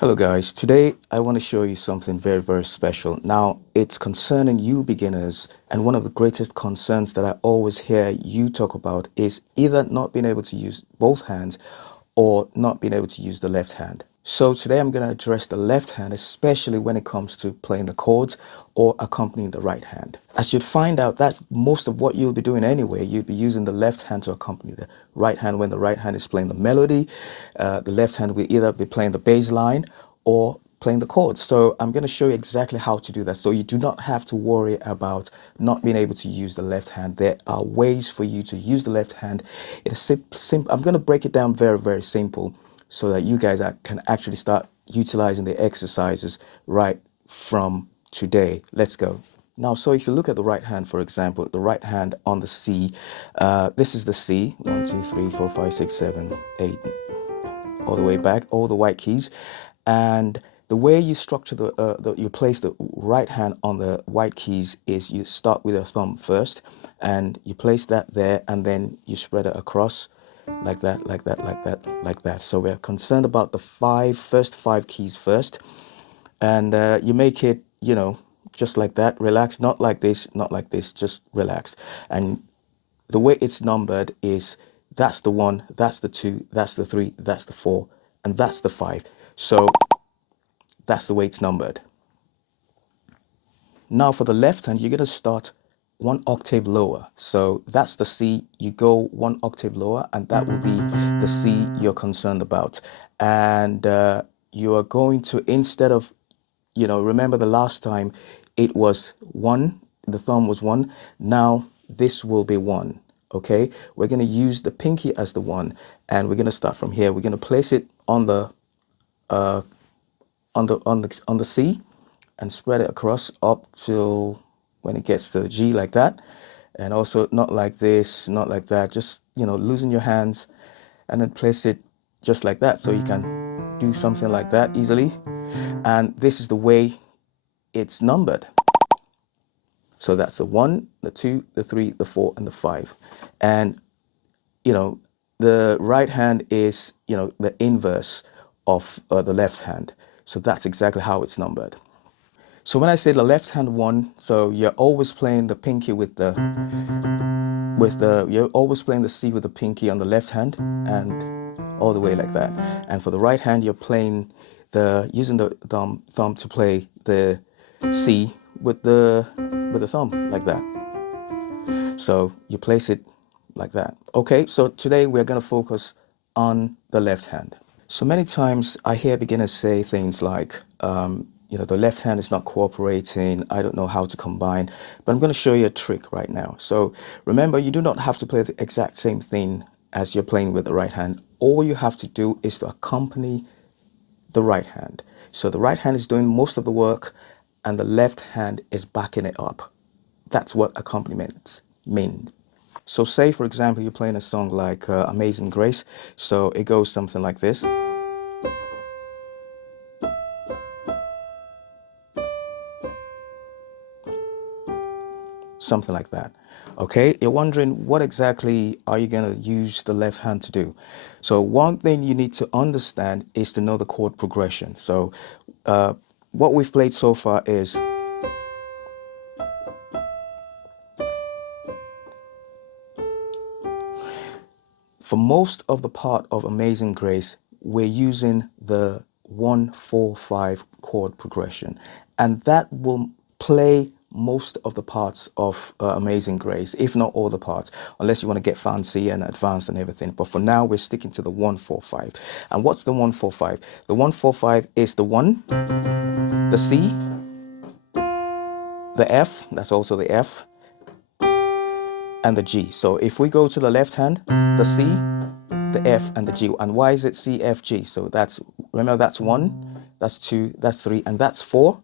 Hello guys, today I want to show you something very special. Now, it's concerning you beginners, and one of the greatest concerns that I always hear you talk about is either not being able to use both hands or not being able to use the left hand. So today I'm going to address the left hand, especially when it comes to playing the chords or accompanying the right hand. As you'd find out, that's most of what you'll be doing anyway. You'll be using the left hand to accompany the right hand when the right hand is playing the melody. The left hand will either be playing the bass line or playing the chords. So I'm going to show you exactly how to do that. So you do not have to worry about not being able to use the left hand. There are ways for you to use the left hand. It is simple. I'm going to break it down very simple so that you guys can actually start utilizing the exercises right from today. Let's go. Now, so if you look at the right hand, for example, the right hand on the C, this is the C, 1, 2, 3, 4, 5, 6, 7, 8, all the way back, all the white keys. And the way you structure you place the right hand on the white keys is you start with your thumb first, and you place that there, and then you spread it across like that, like that, like that, like that. So we're concerned about the first five keys first, and you make it, just like that. Relax, not like this, not like this, just relax. And the way it's numbered is that's the 1, that's the 2, that's the 3, that's the 4, and that's the 5. So that's the way it's numbered. Now for the left hand, you're going to start one octave lower. So that's the C. You go one octave lower, and that will be the C you're concerned about. And you are going to, instead of, remember the last time it was 1, the thumb was 1. Now this will be 1. Okay, we're going to use the pinky as the 1, and we're going to start from here. We're going to place it on the on the C and spread it across up till when it gets to the G, like that. And also not like this, not like that. Just, loosen your hands and then place it just like that, so you can do something like that easily. And this is the way it's numbered. So that's the 1, the 2, the 3, the 4, and the 5. And, the right hand is, the inverse of the left hand. So that's exactly how it's numbered. So when I say the left hand 1, so you're always playing the pinky you're always playing the C with the pinky on the left hand, and all the way like that. And for the right hand, you're playing using the thumb to play the C with the thumb, like that. So you place it like that. Okay, so today we're going to focus on the left hand. So many times I hear beginners say things like, the left hand is not cooperating, I don't know how to combine, but I'm going to show you a trick right now. So remember, you do not have to play the exact same thing as you're playing with the right hand. All you have to do is to accompany the right hand. So the right hand is doing most of the work, and the left hand is backing it up. That's what accompaniment means. So say, for example, you're playing a song like Amazing Grace. So it goes something like this. Something like that. Okay, you're wondering, what exactly are you going to use the left hand to do? So one thing you need to understand is to know the chord progression. So what we've played so far is for most of the part of Amazing Grace, we're using the 1-4-5 chord progression, and that will play most of the parts of Amazing Grace, if not all the parts, unless you want to get fancy and advanced and everything. But for now, we're sticking to the 1-4-5. And what's the 1-4-5? The 1-4-5 is the 1, the C, the F, that's also the F, and the G. So if we go to the left hand, the C, the F, and the G. And why is it C, F, G? So remember, that's 1, that's 2, that's 3, and that's 4,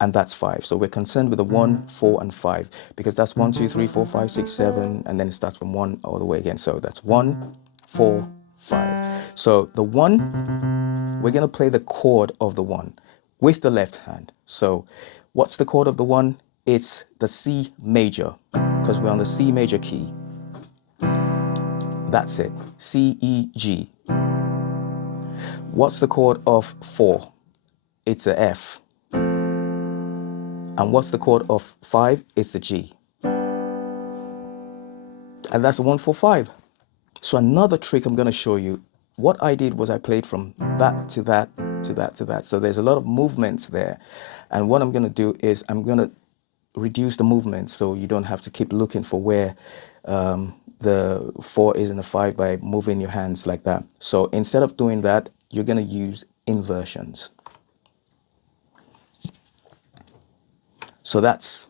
and that's 5. So we're concerned with the 1, 4, and 5, because that's 1, 2, 3, 4, 5, 6, 7, and then it starts from 1 all the way again. So that's 1, 4, 5. So the 1, we're going to play the chord of the 1 with the left hand. So what's the chord of the 1? It's the C major, because we're on the C major key. That's it. C, E, G. What's the chord of 4? It's a F. And what's the chord of 5? It's a G. And that's a 1-4-5. So another trick I'm going to show you, what I did was I played from that to that to that to that. So there's a lot of movements there. And what I'm going to do is I'm going to reduce the movement so you don't have to keep looking for where the 4 is in the 5 by moving your hands like that. So instead of doing that, you're going to use inversions. So that's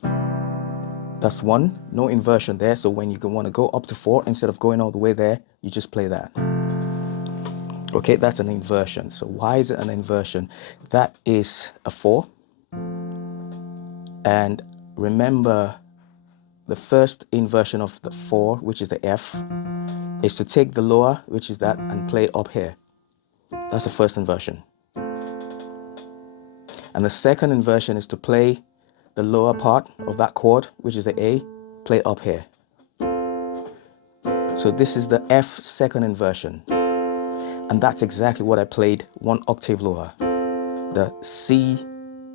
one, no inversion there. So when you want to go up to 4, instead of going all the way there, you just play that. Okay, that's an inversion. So why is it an inversion? That is a 4. And remember, the first inversion of the 4, which is the F, is to take the lower, which is that, and play it up here. That's the first inversion. And the second inversion is to play the lower part of that chord, which is the A, play it up here. So this is the F second inversion. And that's exactly what I played 1 octave lower. The C,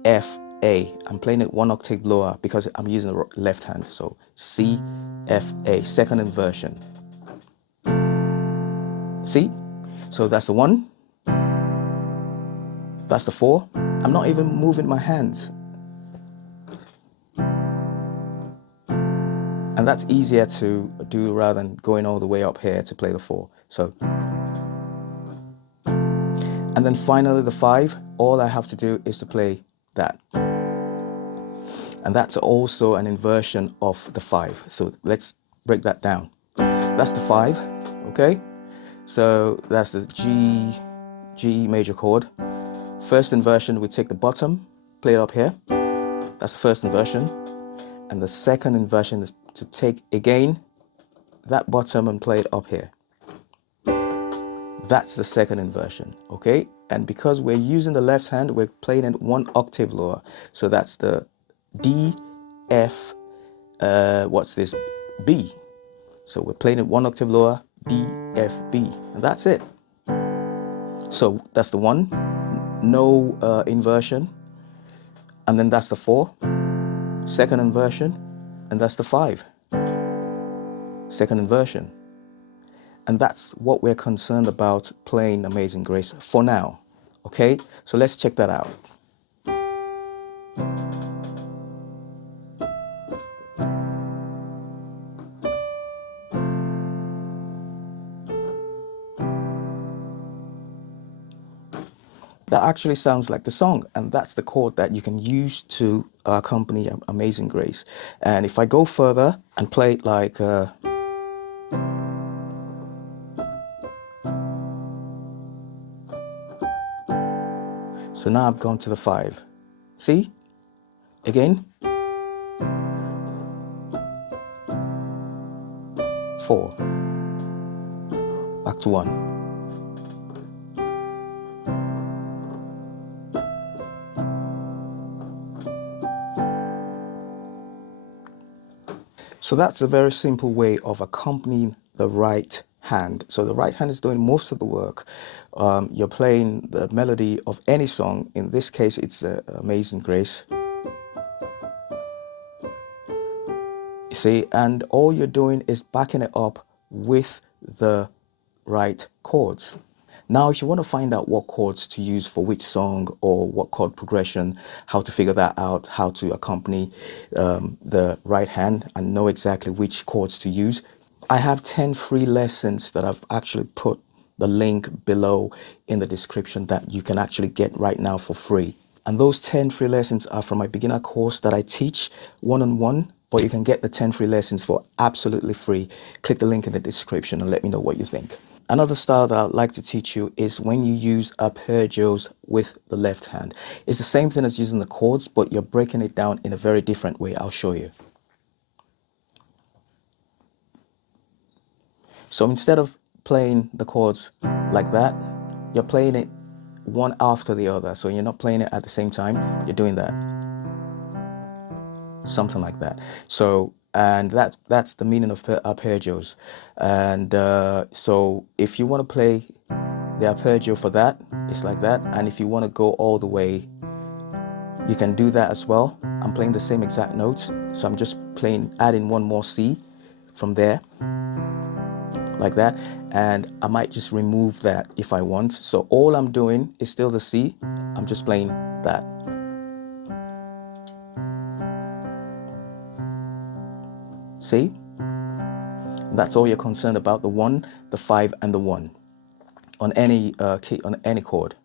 F, A. I'm playing it 1 octave lower because I'm using the left hand. So C, F, A, second inversion. See? So that's the 1. That's the 4. I'm not even moving my hands. And that's easier to do rather than going all the way up here to play the 4. So, and then finally the 5, all I have to do is to play that. And that's also an inversion of the 5. So let's break that down. That's the 5, okay? So that's the G major chord. First inversion, we take the bottom, play it up here. That's the first inversion. And the second inversion is to take, again, that bottom and play it up here. That's the second inversion, okay? And because we're using the left hand, we're playing it 1 octave lower. So that's the D, F, what's this? B. So we're playing it 1 octave lower, D, F, B. And that's it. So that's the 1, no inversion. And then that's the 4, second inversion. And that's the 5, second inversion. And that's what we're concerned about playing Amazing Grace for now. Okay, so let's check that out. That actually sounds like the song, and that's the chord that you can use to accompany Amazing Grace. And if I go further and play it like so now I've gone to the 5. See? Again. 4. Back to 1. So that's a very simple way of accompanying the right hand. So the right hand is doing most of the work. You're playing the melody of any song. In this case, it's Amazing Grace. You see, and all you're doing is backing it up with the right chords. Now, if you want to find out what chords to use for which song or what chord progression, how to figure that out, how to accompany the right hand and know exactly which chords to use, I have 10 free lessons that I've actually put the link below in the description that you can actually get right now for free. And those 10 free lessons are from my beginner course that I teach one-on-one, but you can get the 10 free lessons for absolutely free. Click the link in the description and let me know what you think. Another style that I'd like to teach you is when you use arpeggios with the left hand. It's the same thing as using the chords, but you're breaking it down in a very different way. I'll show you. So instead of playing the chords like that, you're playing it one after the other. So you're not playing it at the same time, you're doing that. Something like that. So, and that's the meaning of arpeggios. And so if you want to play The arpeggio for that is like that. And if you want to go all the way, you can do that as well. I'm playing the same exact notes, so I'm just adding one more C from there, like that. And I might just remove that if I want. So all I'm doing is still the C. I'm just playing that. See? That's all you're concerned about, the 1, the 5, and the 1 on any key, on any chord.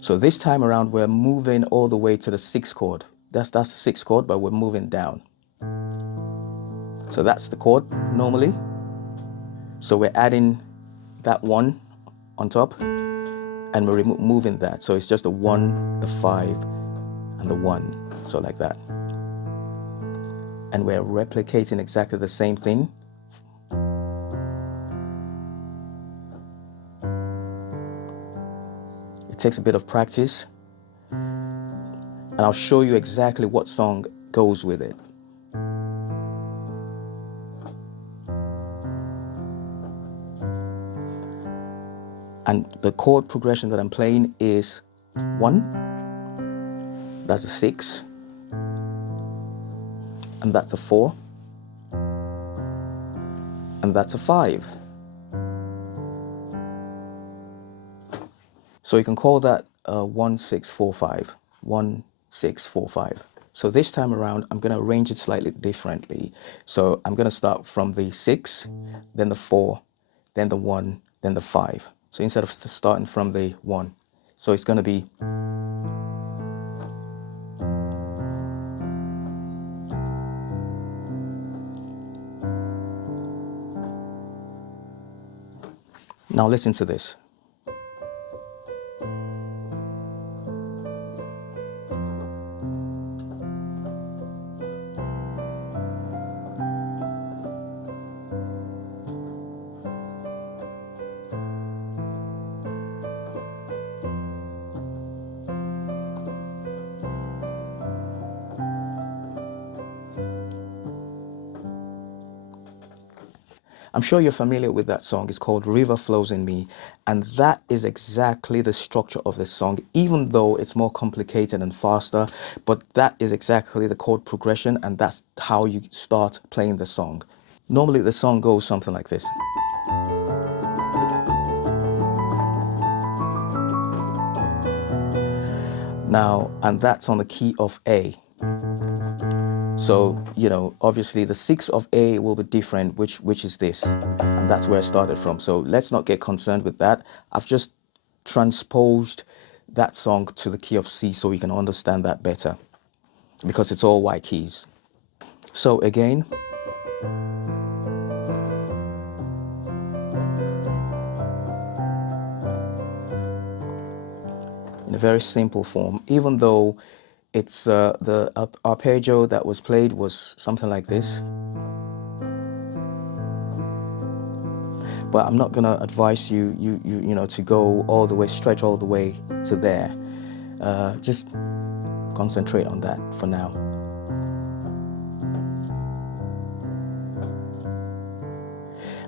So this time around, we're moving all the way to the 6th chord. That's the 6th chord, but we're moving down. So that's the chord normally. So we're adding that 1 on top, and we're removing that. So it's just the 1, the 5, and the 1. So like that. And we're replicating exactly the same thing. It takes a bit of practice, and I'll show you exactly what song goes with it. And the chord progression that I'm playing is 1, that's a 6, and that's a 4, and that's a 5. So you can call that 1, 6, 4, 5. 1, 6, 4, 5. So this time around, I'm going to arrange it slightly differently. So I'm going to start from the 6, then the 4, then the 1, then the 5. So instead of starting from the 1, so it's going to be now listen to this. I'm sure you're familiar with that song. It's called River Flows in Me. And that is exactly the structure of this song, even though it's more complicated and faster. But that is exactly the chord progression, and that's how you start playing the song. Normally, the song goes something like this. Now, and that's on the key of A. So, you know, obviously the 6 of A will be different, which is this. And that's where I started from. So let's not get concerned with that. I've just transposed that song to the key of C so you can understand that better, because it's all white keys. So again, in a very simple form, even though it's the arpeggio that was played was something like this. But I'm not going to advise you know, to go all the way, stretch all the way to there. Just concentrate on that for now.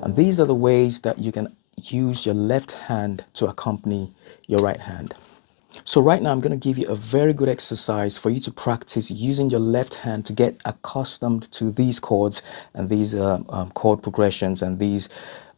And these are the ways that you can use your left hand to accompany your right hand. So right now I'm going to give you a very good exercise for you to practice using your left hand to get accustomed to these chords and these chord progressions and these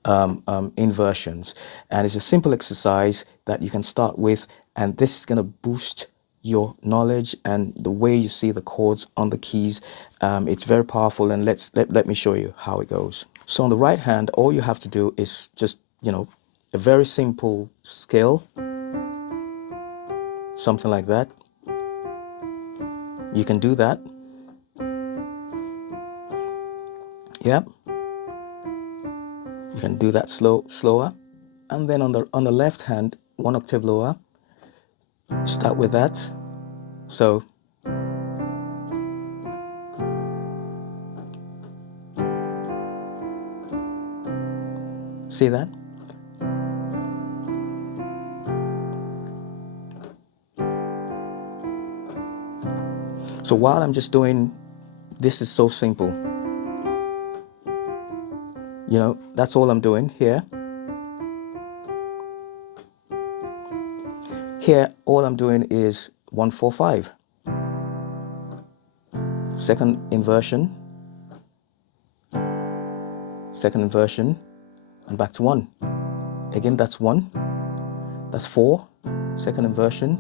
inversions. And it's a simple exercise that you can start with, and this is going to boost your knowledge and the way you see the chords on the keys. It's very powerful, and let me show you how it goes. So on the right hand, all you have to do is just, you know, a very simple scale, something like that. You can do that. Yep. You can do that slower. And then on the left hand, 1 octave lower, start with that. So see that? So while I'm just doing, this is so simple. You know, that's all I'm doing here. Here, all I'm doing is 1, 4, 5. Second inversion, and back to 1. Again, that's 1, that's 4, second inversion,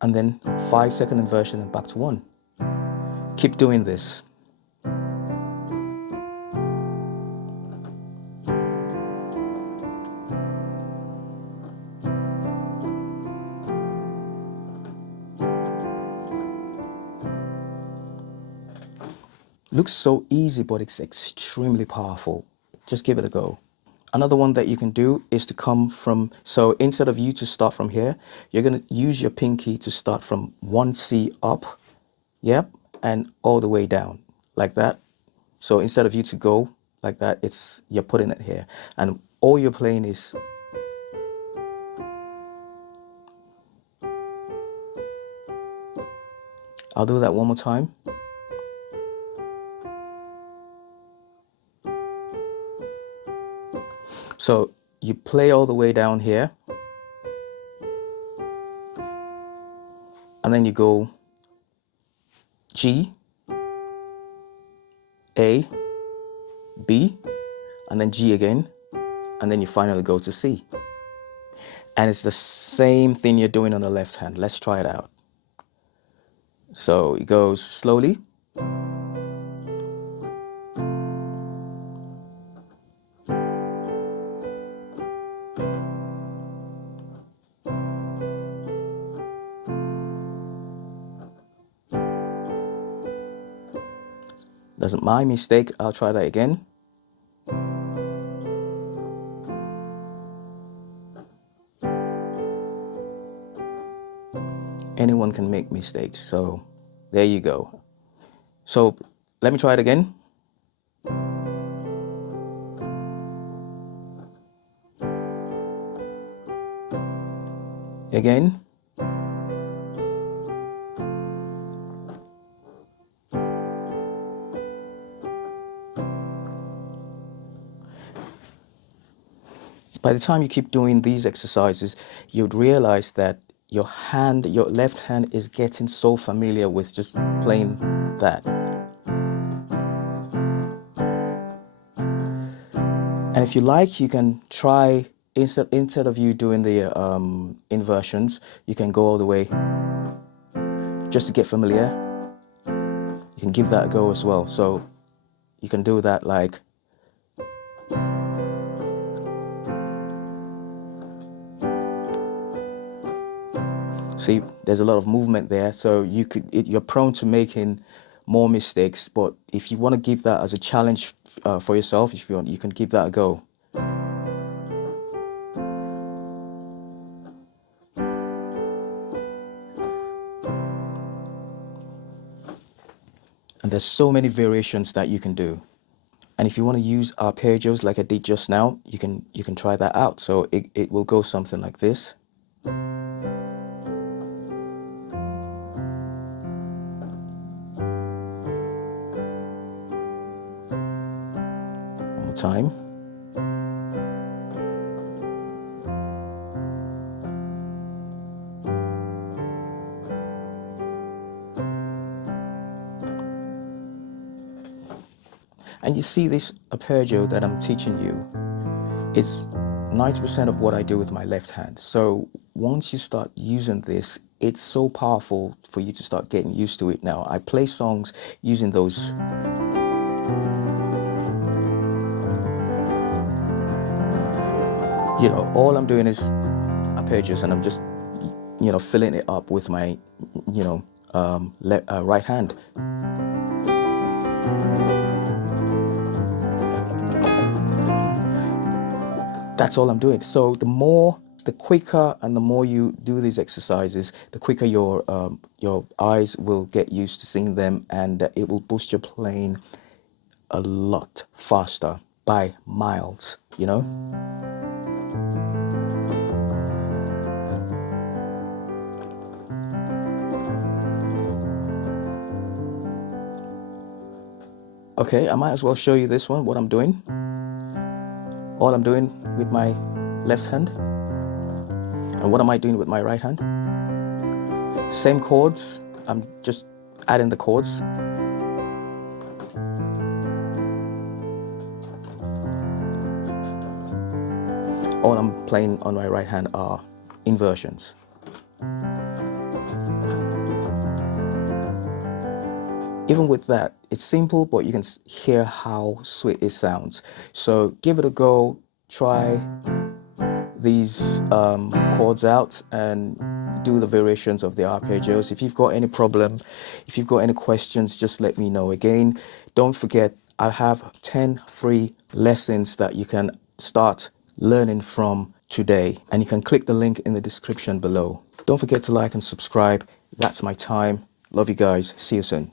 and then 5, second inversion, and back to 1. Keep doing this. Looks so easy, but it's extremely powerful. Just give it a go. Another one that you can do is to come from, so instead of you to start from here, you're going to use your pinky to start from 1C up, yep, and all the way down, like that. So instead of you to go like that, you're putting it here. And all you're playing is, I'll do that one more time. So you play all the way down here, and then you go G, A, B, and then G again, and then you finally go to C. And it's the same thing you're doing on the left hand. Let's try it out. So it goes slowly. That's my mistake. I'll try that again. Anyone can make mistakes, so there you go. So let me try it again. Again. By the time you keep doing these exercises, you'd realize that your left hand is getting so familiar with just playing that. And if you like, you can try, instead of you doing the inversions, you can go all the way just to get familiar. You can give that a go as well. So you can do that like, see, there's a lot of movement there, so you're prone to making more mistakes, but if you want to give that as a challenge for yourself, if you want, you can give that a go. And there's so many variations that you can do. And if you want to use arpeggios like I did just now, you can try that out. So it will go something like this. One more time. And you see this arpeggio that I'm teaching you, it's 90% of what I do with my left hand. So once you start using this, it's so powerful for you to start getting used to it now. I play songs using those. You know, all I'm doing is arpeggios, and I'm just, filling it up with my, right hand. That's all I'm doing. So the quicker and the more you do these exercises, the quicker your eyes will get used to seeing them, and it will boost your playing a lot faster by miles, Okay, I might as well show you this one, what I'm doing. All I'm doing with my left hand, And what am I doing with my right hand? Same chords. I'm just adding the chords. All I'm playing on my right hand are inversions. Even with that, it's simple, but you can hear how sweet it sounds. So give it a go. Try these chords out and do the variations of the arpeggios. If you've got any problem, if you've got any questions, just let me know. Again, don't forget, I have 10 free lessons that you can start learning from today, and you can click the link in the description below. Don't forget to like and subscribe. That's my time. Love you guys. See you soon.